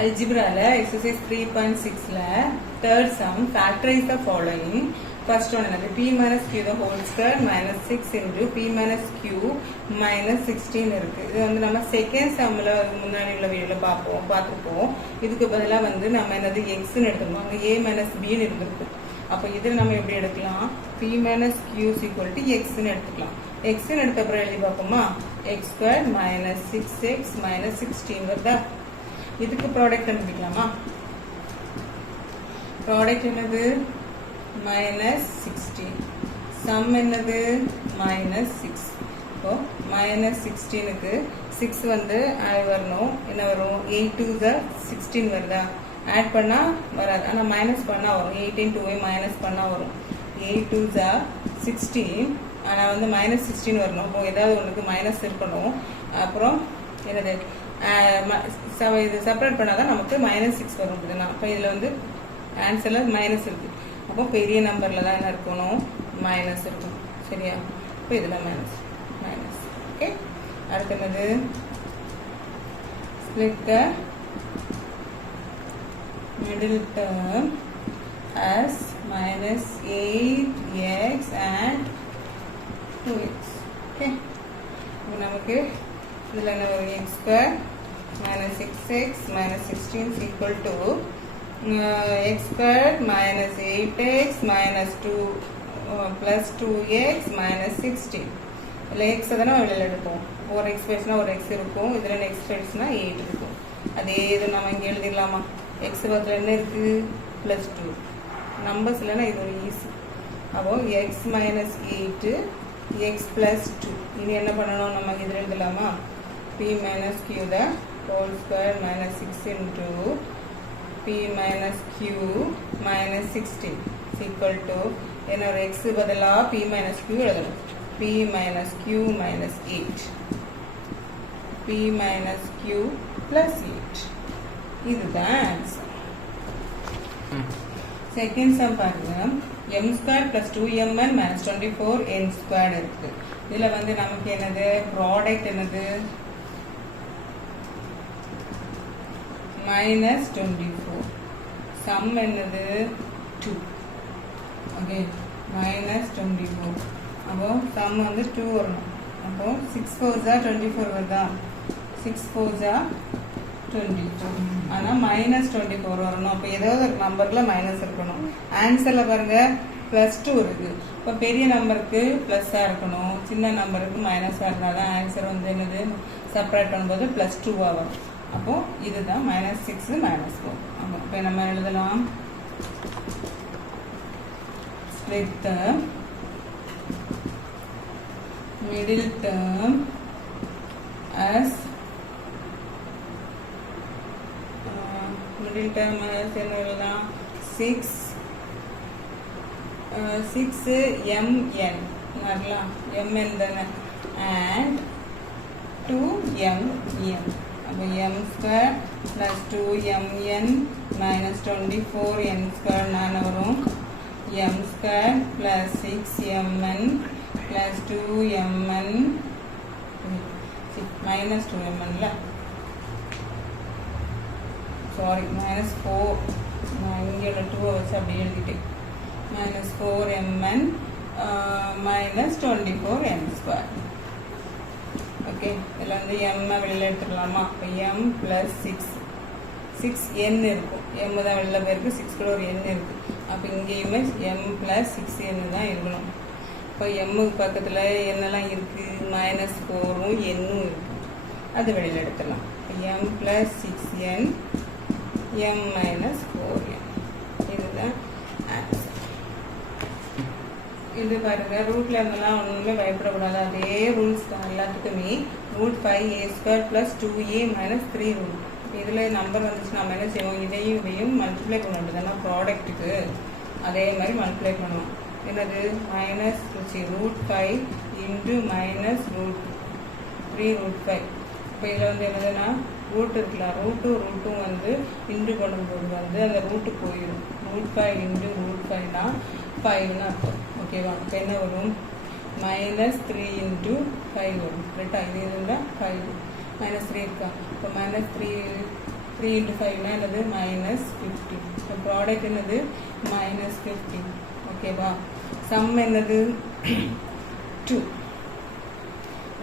Algebra exercise 3.6 third sum factorize the following. First one is p minus q the whole square minus 6 into p minus q minus 16 இருக்கு. இது வந்து நம்ம second சம்ல முன்னாடி உள்ள வீடியோல பார்த்திருப்போம். இதுக்கு பதிலா வந்து நம்ம என்னது x ன்னு எடுத்துறோம். அங்க a minus b ன்னு இருந்திருக்கு. அப்ப இத நம்ம எப்படி எடுக்கலாம்? p minus q is equal to x ன்னு எடுத்துக்கலாம். x ன்னு எடுத்த அப்புறம் எழுதி பார்ப்போமா? x squared minus 6x minus 16 வருதா? இதுக்கு ப்ராடக்ட் கண்டுபிடிக்கலாமா? ப்ராடக்ட் என்னது? minus 16. சம் என்னது? minus 6. இப்போ minus 16 க்கு 6 வந்து வரணும். என்ன வரும்? 8 to the 16 வருதா? ஆட் பண்ணா வராது. ஆனா மைனஸ் பண்ணா வரும். 18 2 மைனஸ் பண்ணா வரும். 8 to the 16. ஆனா வந்து minus 16 வரணும். அப்போ ஏதாவது ஒண்ணுக்கு மைனஸ் இருக்கணும். அப்புறம் என்னது? இது செப்பரேட் பண்ணாதான் நமக்கு -6 வரும். அப்போ இதில் வந்து ஆன்சரில் மைனஸ் இருக்கு. அப்போ பெரிய நம்பரில் தான் என்ன இருக்கணும்? மைனஸ் இருக்கும். சரியா? இப்போ இதில் மைனஸ். ஓகே, அடுத்து என்னது? Split the middle term as -8x and 2x. Okay, இப்போ நமக்கு இதில் என்ன வரும்? x square minus 6x minus 16 is equal to x square minus 8x minus 2 plus 2x minus 16. இதில் x தானே வெளியில் எடுப்போம். ஒரு x பேசுனா ஒரு x இருக்கும். இதில் x பேசுனா 8 இருக்கும். அதே இது நம்ம இங்கே எழுதிடலாமா? x பக்கத்தில் என்ன இருக்குது? ப்ளஸ் 2. நம்பர்ஸ் இல்லைன்னா இது ஒரு ஈஸி. அப்போ x minus 8 x plus 2. இனி என்ன பண்ணணும்? நம்ம இதில் எழுதலாமா? p minus q the whole square minus 6 into p minus q minus 16 is equal to என்னோட x பதிலா p minus q எழுதணும். p minus q minus 8 p minus q plus 8. இதுதான் ஆன்சர். செகண்ட் சம் பாருங்க. m square plus 2mn minus 24n squared இருக்கு. இதுல வந்து நமக்கு என்னது? ப்ராடக்ட் என்னது? minus 24. சம் என்னது? 2. Okay, minus 24. அப்போ சம் வந்து 2 வரணும். அப்போ 6 4s 24 வருதா? 6 4s 24. ஆனால் மைனஸ் 24 வரணும். அப்போ ஏதாவது ஒரு நம்பரில் மைனஸ் இருக்கணும். ஆன்சரில் பாருங்க +2 இருக்குது. இப்போ பெரிய நம்பருக்கு ப்ளஸ்ஸாக இருக்கணும், சின்ன நம்பருக்கு மைனஸாக இருந்தால் தான் ஆன்சர் வந்து என்னது? செப்பரேட் பண்ணும்போது +2 வரும். அப்போ இதுதான் -6 -4. அப்போ இப்போ நம்ம எழுதலாம். Split the middle term as middle term என்ன எழுதலாம்? 6mn வரலாம். mn தானே? and 2mn. அப்போ m square plus 2mn minus 24n square நான் வரும். m square plus 6mn plus 2mn minus 2mn ல சாரி -4. நான் இங்கே 2 வச்சு அப்படியே எழுதிட்டேன். -4mn minus 24n square. Okay, இதில் வந்து m வெளியில் எடுத்துடலாமா? இப்போ m plus 6n இருக்கும். m தான் வெளியில் போயிருக்கு, 6 கூட ஒரு n இருக்குது. அப்போ இங்கேயுமே m plus 6n தான் இருக்கணும். இப்போ m பக்கத்தில் என்னெல்லாம் இருக்குது? -4ம் n-ம் இருக்குது. அது வெளியில் எடுத்துடலாம். m plus 6n m minus 4n. இதுதான் ஆன்சர். இது பாருங்க, ரூட்ல இருந்தெல்லாம் ஒன்றுமே பயப்படக்கூடாது. அதே ரூல்ஸ் தான் எல்லாத்துக்குமே. √5a² plus 2a minus 3 rule. இதில் நம்பர் வந்துச்சு நம்ம என்ன செய்வோம்? இதையும் மல்டிப்ளை பண்ண வேண்டியதுன்னா ப்ராடக்ட்டுக்கு அதே மாதிரி மல்டிப்ளை பண்ணுவோம். என்னது? -√5 into -√3√5. இப்போ இதில் வந்து என்னதுன்னா ரூட் இருக்கலாம். ரூட்டும் வந்து இன்டு பண்ணும்போது வந்து அந்த ரூட்டு போயிடும். √5 into √5னா 5ன்னு அர்த்தம். ஓகேவா? இப்போ என்ன வரும்? -3 into 5 வரும். கரெக்டாக? இது இருந்தால் 5 -3 இருக்கா? இப்போ -3 3 into 5 என்னது minus 15. இப்போ ப்ராடக்ட் என்னது minus 15. ஓகேவா? சம் என்னது 2.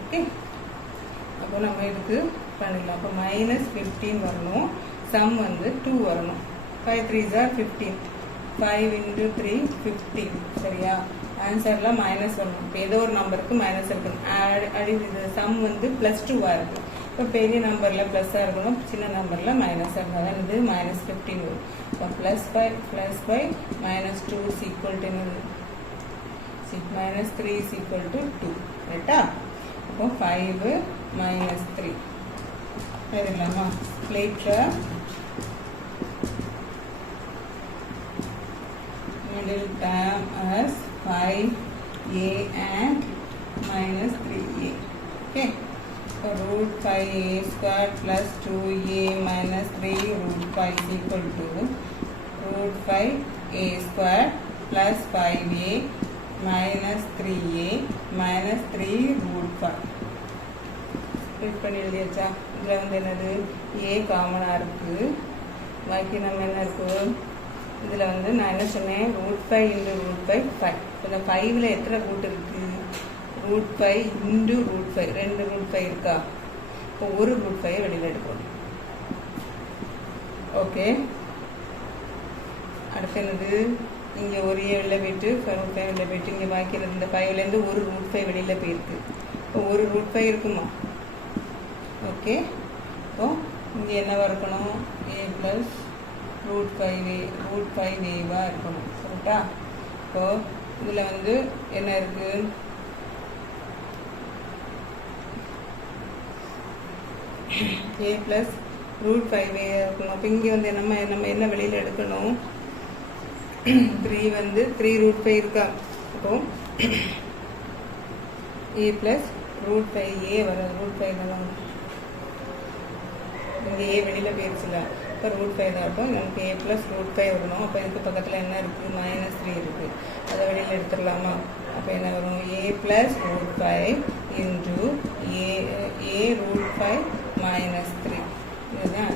ஓகே, அப்போ நம்ம இதுக்கு பண்ணிடலாம். அப்போ minus 15 வரணும், சம் வந்து 2 வரணும். 5 3s are 15. 5 into 3 15. சரியா? ஆன்சரில் மைனஸ் வரணும். இப்போ ஏதோ ஒரு நம்பருக்கு மைனஸ் இருக்கணும். இது சம் வந்து +2 இருக்குது. இப்போ பெரிய நம்பரில் ப்ளஸ்ஸாக இருக்கணும், சின்ன நம்பரில் மைனஸாக இருந்தால் தான் இது minus 15 வரும். இப்போ +5 minus 2 is equal to என்னது? minus 3 is equal to 2. ரைட்டா? இப்போ 5 minus 3 எழுதலாமா? Later middle term as 5a and minus 3a. Okay, so root 5a square plus 2a minus 3 root 5 is equal to root 5a square plus 5a minus 3a minus 3 root 5. Split பண்ணி எழுதியாச்சா? இதில் வந்து என்னது a காமனாக இருக்குது, பாக்கி நம்ம என்ன இருக்குது இதில் வந்து நான் என்ன சொன்னேன், √5 into √5 5. இந்த 5ல் எத்தனை ரூட் இருக்குது? √5 into √5 2 √5 இருக்கா? இப்போ ஒரு √5 வெளியில் எடுக்கணும். ஓகே, அடுத்து என்னது, இங்கே ஒரு வெளியில் போயிட்டு √5 வெளியில் போயிட்டு இங்கே பாக்கி இந்த 5லேருந்து ஒரு √5 வெளியில் போயிருக்கு. இப்போ ஒரு √5 இருக்குமா? ஓகே, இப்போ இங்கே என்னவா இருக்கணும், a + √5a இருக்கணும். கரெக்டா? இப்போ இதில் வந்து என்ன இருக்கு, a + √5a இருக்கணும். அப்போ இங்கே வந்து நம்ம என்ன வெளியில் எடுக்கணும், 3 வந்து 3 √5 இருக்கா? அப்போ a + √5a வரும். √5 தான் இங்கே a வெளியில் போயிடுச்சுல, இப்போ √5 தான் இருக்கும். நமக்கு a + √5 வரணும். அப்போ இதுக்கு பக்கத்தில் என்ன இருக்குது, -3 இருக்குது. அதை வெளியில் எடுத்துடலாமா? அப்போ என்ன வரும், a + √5 into a √5 - 3. இதுதான்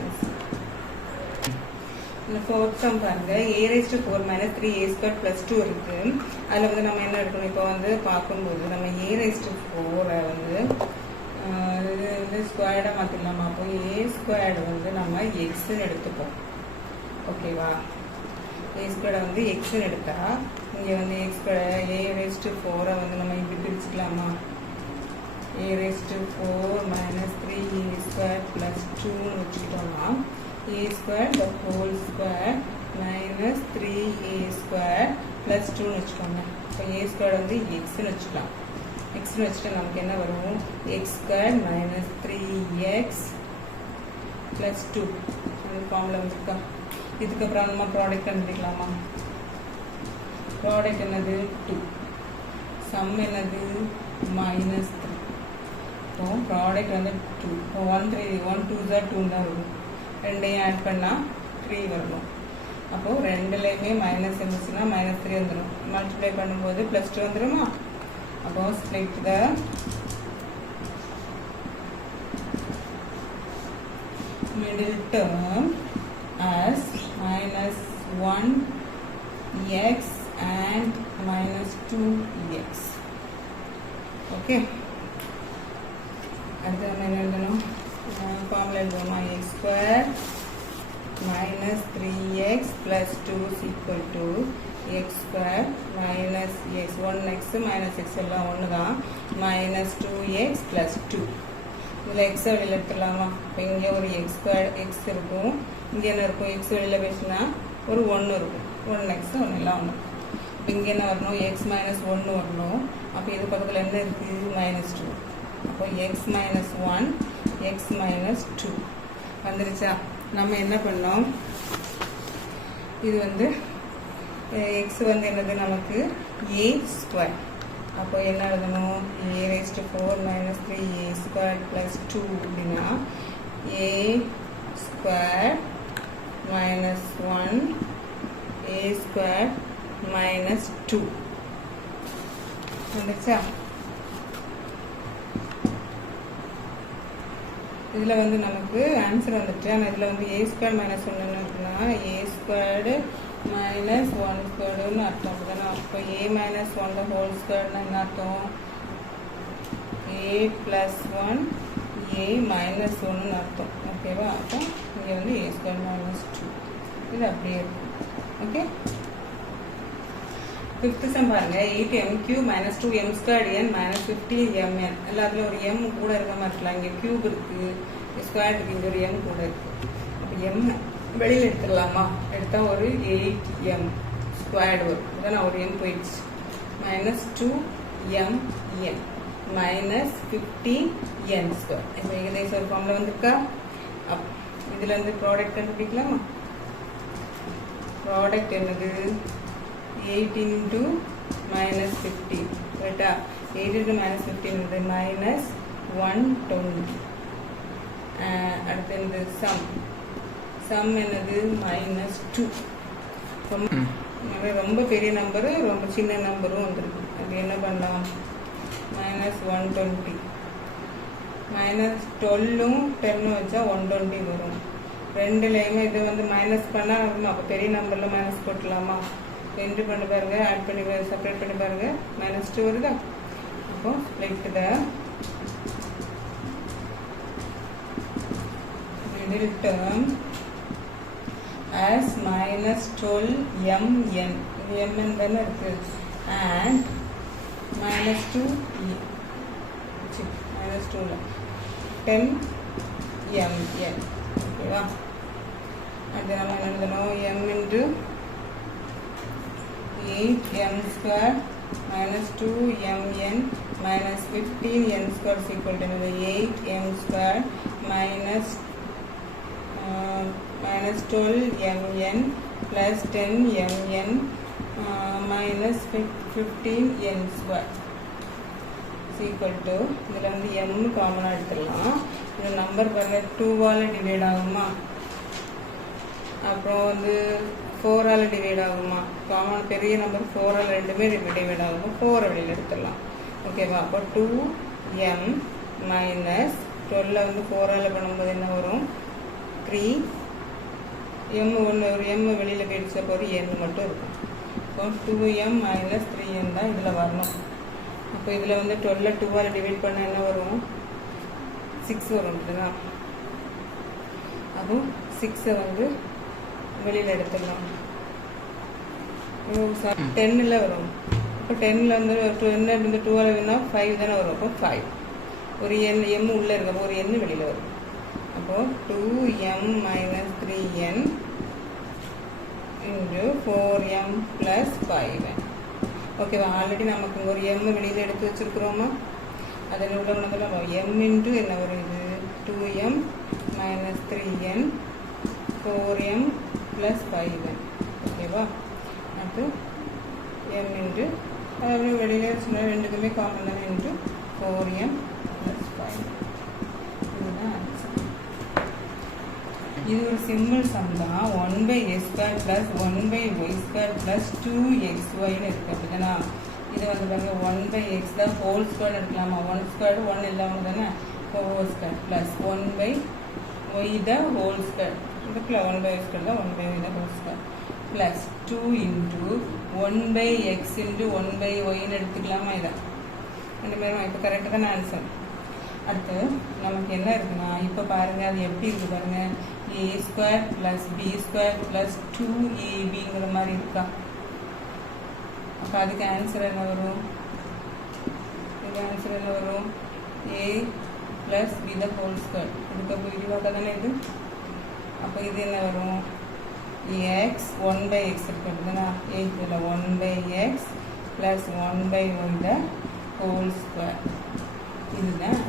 இந்த ஃபோர்த் சம் பாருங்க, a⁴ - 3a² + 2 இருக்குது. அதில் வந்து நம்ம என்ன எடுக்கணும், இப்போ வந்து பார்க்கும்போது நம்ம a⁴ வந்து இது ஸ்கொயர்டாக மாற்றிடலாமா? அப்போ a² வந்து நம்ம எக்ஸ்ன்னு எடுத்துப்போம். ஓகேவா? a² வந்து எக்ஸ்ன்னு எடுத்தா இங்கே வந்து a⁴ வந்து நம்ம இப்படி பிரிச்சுக்கலாமா? a⁴ - 3a² + 2ன்னு வச்சுக்கிட்டோம்னா a² the whole square minus 3a² + 2ன்னு வச்சுக்கோங்க. இப்போ a² வந்து எக்ஸ்ன்னு வச்சுக்கலாம். எக்ஸ்ன்னு வச்சுட்டு நமக்கு என்ன வரும், x² - 3x + 2 அந்த ஃபார்முலா வந்துருக்கா? இதுக்கப்புறம் நம்ம ப்ராடக்ட் கண்டுபிடிக்கலாமா? ப்ராடக்ட் என்னது 2, சம் என்னது -3. இப்போ ப்ராடக்ட் வந்து 2. இப்போ 1 2s are 2 தான் வரும். ரெண்டையும் ஆட் பண்ணால் 3 வரணும். அப்போது ரெண்டுலேயுமே மைனஸ் இருந்துச்சுன்னா -3 வந்துடும். மல்டிப்ளை பண்ணும்போது +2 வந்துடுமா? அப்போ split the middle term as -1x and -2x. Okay, அடுத்து நம்ம என்ன எழுதணும், formula எழுதுவோமா? x² - 3x + 2 is equal to x² minus x 1x minus x எல்லாம் ஒன்று தான், -2x + 2. இதில் x வெளியில் எடுத்துடலாமா? இப்போ இங்கே ஒரு x² x இருக்கும், இங்கே என்ன இருக்கும், x வெளியில் பேசினா ஒரு 1 இருக்கும், 1x 1 எல்லாம் ஒன்று. இப்போ இங்கே என்ன வரணும், x - 1 வரணும். அப்போ இது பக்கத்தில் என்ன இருக்குது, -2. அப்போ x - 1 x - 2 வந்துருச்சா? நம்ம என்ன பண்ணோம், இது வந்து x வந்து என்னது நமக்கு a². அப்போ என்ன எழுதணும், a⁴ - 3a² + 2 அப்படின்னா a² - 1 a² - 2 வந்துச்சா? இதில் வந்து நமக்கு ஆன்சர் வந்துட்டு, ஆனால் இதில் வந்து a ஸ்கொயர் மைனஸ் ஒன்று இருக்குன்னா a ஸ்கொயர்டு மைனஸ் 1 ஸ்கொயர்டுன்னு அர்த்தம் அப்படிதானே. அப்போ a மைனஸ் 1 ஹோல் ஸ்கொயர்னா என்ன அர்த்தம்? a ப்ளஸ் 1 a மைனஸ் 1ன்னு அர்த்தம். ஓகேவா? அப்போ இங்கே வந்து a ஸ்கொயர் மைனஸ் 2 இது அப்படியே இருக்கும். ஓகே, ஃபிஃப்த் சம் பாருங்க. 8m³ minus 2m squared n minus 15mn. எல்லாத்துலேயும் ஒரு m கூட இருக்க மாதிரி இருக்கலாம். இங்கே கியூப் இருக்குது, ஸ்கொயர் இருக்குது, இங்கே ஒரு m கூட இருக்குது. அப்போ m வெளியில் எடுத்துடலாமா? எடுத்தால் ஒரு 8m ஸ்கொயர்டு வரும். இதான் ஒரு m போயிடுச்சு. Minus 2mn minus 15n square. இப்போ ஏகதேச ஒரு ஃபார்மில் வந்துருக்கா? இதில் வந்து ப்ராடக்ட் கண்டுபிடிக்கலாமா? ப்ராடக்ட் என்னது? 8 into minus 15, right? 8 into minus 15 is minus 120. அடுத்து இந்த sum என்னது? minus 2. ரொம்ப பெரிய நம்பரு ரொம்ப சின்ன நம்பரும் வந்துருக்கு. அது என்ன பண்ணலாம்? minus 120 மைனஸ் 12ம் 10ம் வச்சா 120 வரும். ரெண்டுலேயுமே இது வந்து மைனஸ் பண்ணால் அப்போ பெரிய நம்பரில் மைனஸ் போட்டுடலாமா? என்ட்ரி பண்ணி பாருங்க, ஆட் பண்ணி செப்பரேட் பண்ணி பாருங்க. மைனஸ் 2 வருதா? அப்போ split the middle term as minus 12mn. mn தானே இருக்கு. அண்ட் மைனஸ் 2 மைனஸ் 2ல 10mn. ஓகேவா? அது நம்ம என்ன எழுதணும்? m into 8m square minus 2mn minus 15n square is equal to 8m square minus 12mn plus 10mn minus 15n square is equal to, இதில் வந்து m காமனாக எடுத்துடலாம். இந்த நம்பர் பாருங்க 2ஆல் டிவைட் ஆகுமா? அப்புறம் வந்து 4ஆல் டிவைட் ஆகுமா? காமன் பெரிய நம்பர் 4ஆல் ரெண்டுமே டிவைட் ஆகும். 4 வெளியில் எடுத்துடலாம். ஓகேவா? அப்போ 2m மைனஸ் 12 வந்து 4ஆல் பண்ணும்போது என்ன வரும்? 3m. ஒரு m வெளியில் போயிடுச்சு. அப்போ ஒரு n மட்டும் இருக்கும். இப்போ 2m மைனஸ் 3n தான் இதில் வரணும். அப்போ இதில் வந்து 12 2ஆல் டிவைட் பண்ண என்ன வரும்? 6 வரும். இதுதான். அப்போ 6 வந்து வெளியில் எடுத்துடலாம். 10ல் வரும். இப்போ 10ல் வந்து 2ஆல் வேணா 5 தானே வரும். அப்போ 5 ஒரு m உள்ளே இருக்கப்போ ஒரு n வெளியில் வரும். அப்போது 2m minus 3n into 4m plus 5n. ஓகேவா? ஆல்ரெடி நமக்கு ஒரு m வெளியில் எடுத்து வச்சுருக்குறோமா? அதில் உள்ள நம்மள m இன்ட்டு என்ன வரும்? இது 2m minus 3n 4m plus 5n. ஓகேவா? அடுத்து m இன்ட்டு அதாவது வெளியில் சொன்ன ரெண்டுக்குமே காமன் தானே இன்ட்டு 4m ப்ளஸ் 5n. இதுதான் ஆன்சர். இது ஒரு சிம்பிள் சம் தான். 1/a² ப்ளஸ் 1/y² ப்ளஸ் 2xyன்னு இருக்குது. அப்படிதானா? இது வந்து பாருங்க 1/x தான் ஹோல் ஸ்கொயர் எடுக்கலாமா? 1 ஸ்கொயர் 1 இல்லாமல் தானே ஹோல் ஸ்கொயர் ப்ளஸ் 1/y தான் ஹோல் ஸ்கொயர் இதுக்குள்ள 1/y² தான் 1/y தான் whole square plus 2 into 1/x into 1/yன்னு எடுத்துக்கலாமா? இதான் ரெண்டு பேரும் இப்போ கரெக்டாக தானே ஆன்சர். அடுத்து நமக்கு என்ன இருக்குன்னா, இப்போ பாருங்கள் அது எப்படி இருக்குது பாருங்கள். a² plus b² plus 2ab மாதிரி இருக்கா? அப்போ அதுக்கு ஆன்சர் என்ன வரும்? இதுக்கு ஆன்சர் என்ன வரும்? a plus b the whole square. இதுக்கு அப்போ இதுவாக தானே இது. அப்போ இது என்ன வரும்? x 1/x இருக்கு. அப்படின்னா இதில் 1/x plus 1/y the whole square. இதுதான்